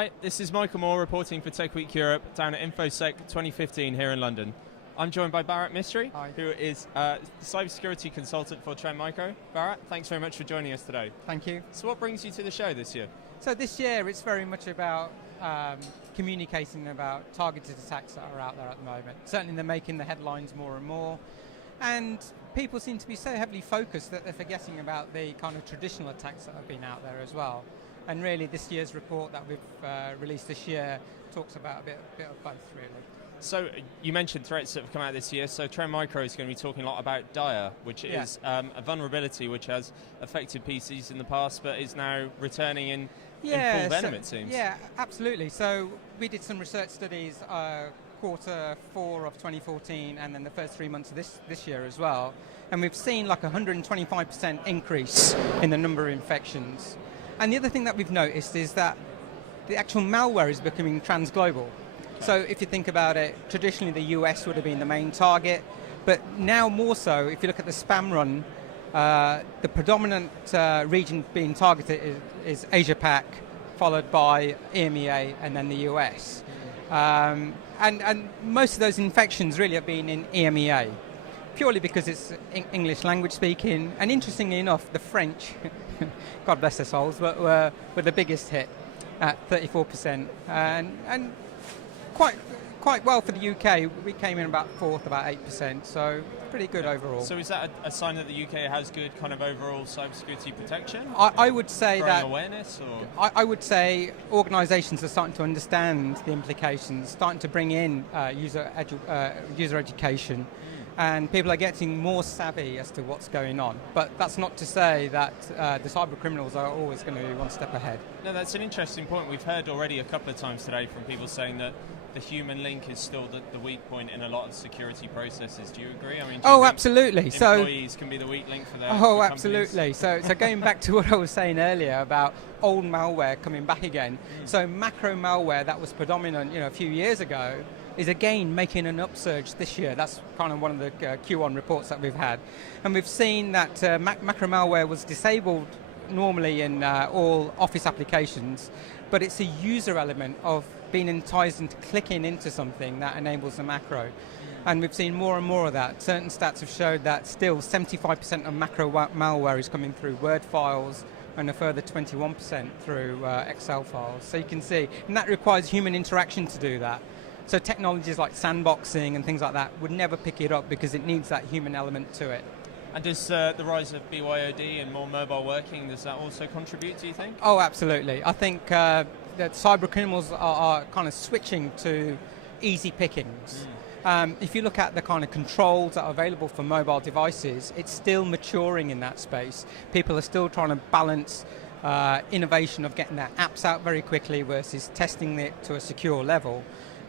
Hi, this is Michael Moore reporting for TechWeekEurope down at InfoSec 2015 here in London. I'm joined by Bharat Mistry, who is a cybersecurity consultant for Trend Micro. Bharat, thanks very much for joining us today. Thank you. So what brings you to the show this year? So this year it's very much about communicating about targeted attacks that are out there at the moment. Certainly they're making the headlines more and more, and people seem to be so heavily focused that they're forgetting about the kind of traditional attacks that have been out there as well. And really this year's report that we've released this year talks about a bit of both, really. So you mentioned threats that have come out this year, so Trend Micro is going to be talking a lot about Dire, which is a vulnerability which has affected PCs in the past but is now returning in full venom, it seems. Yeah, absolutely. So we did some research studies quarter 4 of 2014 and then the first 3 months of this year as well, and we've seen like 125% increase in the number of infections. And the other thing that we've noticed is that the actual malware is becoming transglobal. So if you think about it, traditionally the US would have been the main target, but now more so, if you look at the spam run, the predominant region being targeted is Asia-Pac, followed by EMEA and then the US. And most of those infections really have been in EMEA, purely because it's English language speaking, and interestingly enough, the French, God bless their souls, were the biggest hit at 34%, and quite well for the UK. We came in about 4th, about 8%, so pretty good overall. So is that a sign that the UK has good kind of overall cybersecurity protection? I would say that awareness, or I would say organisations are starting to understand the implications, starting to bring in user education. And people are getting more savvy as to what's going on. But that's not to say that the cyber criminals are always going to be one step ahead. No, that's an interesting point. We've heard already a couple of times today from people saying that the human link is still the weak point in a lot of security processes. Do you agree? I mean, absolutely. Employees can be the weak link for their absolutely. So going back to what I was saying earlier about old malware coming back again. So macro malware that was predominant, a few years ago, is again making an upsurge this year. That's kind of one of the Q1 reports that we've had. And we've seen that macro malware was disabled normally in all Office applications, but it's a user element of being enticed into clicking into something that enables the macro. And we've seen more and more of that. Certain stats have showed that still 75% of macro malware is coming through Word files and a further 21% through Excel files. So you can see, and that requires human interaction to do that. So technologies like sandboxing and things like that would never pick it up because it needs that human element to it. And does the rise of BYOD and more mobile working, does that also contribute, do you think? Oh, absolutely. I think that cyber criminals are kind of switching to easy pickings. If you look at the kind of controls that are available for mobile devices, it's still maturing in that space. People are still trying to balance innovation of getting their apps out very quickly versus testing it to a secure level.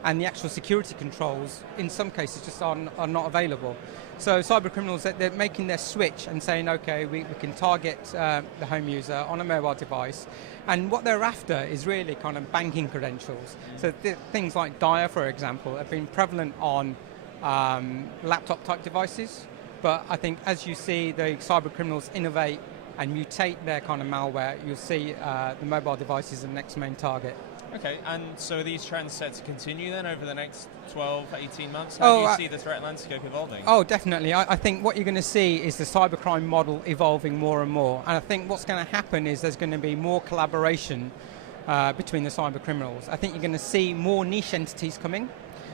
And the actual security controls, in some cases, just are not available. So cyber criminals, they're making their switch and saying, okay, we can target the home user on a mobile device. And what they're after is really kind of banking credentials. So things like Dire, for example, have been prevalent on laptop-type devices. But I think as you see the cyber criminals innovate and mutate their kind of malware, you'll see the mobile device is the next main target. Okay, and so are these trends set to continue then over the next 12, 18 months? How do you see the threat landscape evolving? Oh, definitely. I think what you're going to see is the cybercrime model evolving more and more. And I think what's going to happen is there's going to be more collaboration between the cyber criminals. I think you're going to see more niche entities coming.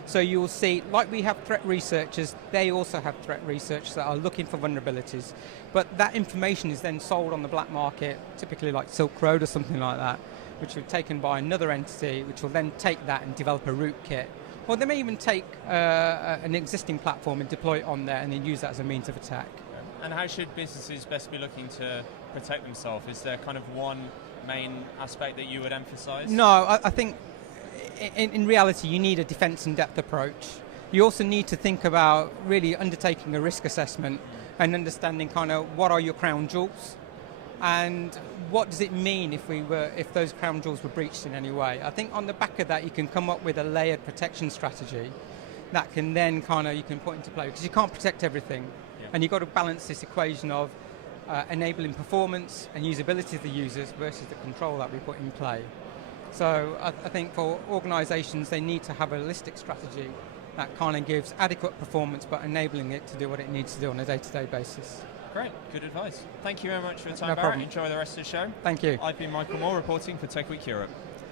So you'll see, like we have threat researchers, they also have threat researchers that are looking for vulnerabilities. But that information is then sold on the black market, typically like Silk Road or something like that, which will be taken by another entity, which will then take that and develop a rootkit. Or they may even take an existing platform and deploy it on there and then use that as a means of attack. And how should businesses best be looking to protect themselves? Is there kind of one main aspect that you would emphasize? No, I think in reality you need a defense in depth approach. You also need to think about really undertaking a risk assessment and understanding kind of what are your crown jewels and what does it mean if those crown jewels were breached in any way. I think on the back of that you can come up with a layered protection strategy that can then you can put into play, because you can't protect everything. And you've got to balance this equation of enabling performance and usability of the users versus the control that we put in play. So I think for organisations, they need to have a holistic strategy that kind of gives adequate performance but enabling it to do what it needs to do on a day-to-day basis. Great, good advice. Thank you very much for your time, No Bharat. problem. Enjoy the rest of the show. Thank you. I've been Michael Moore reporting for TechWeek Europe.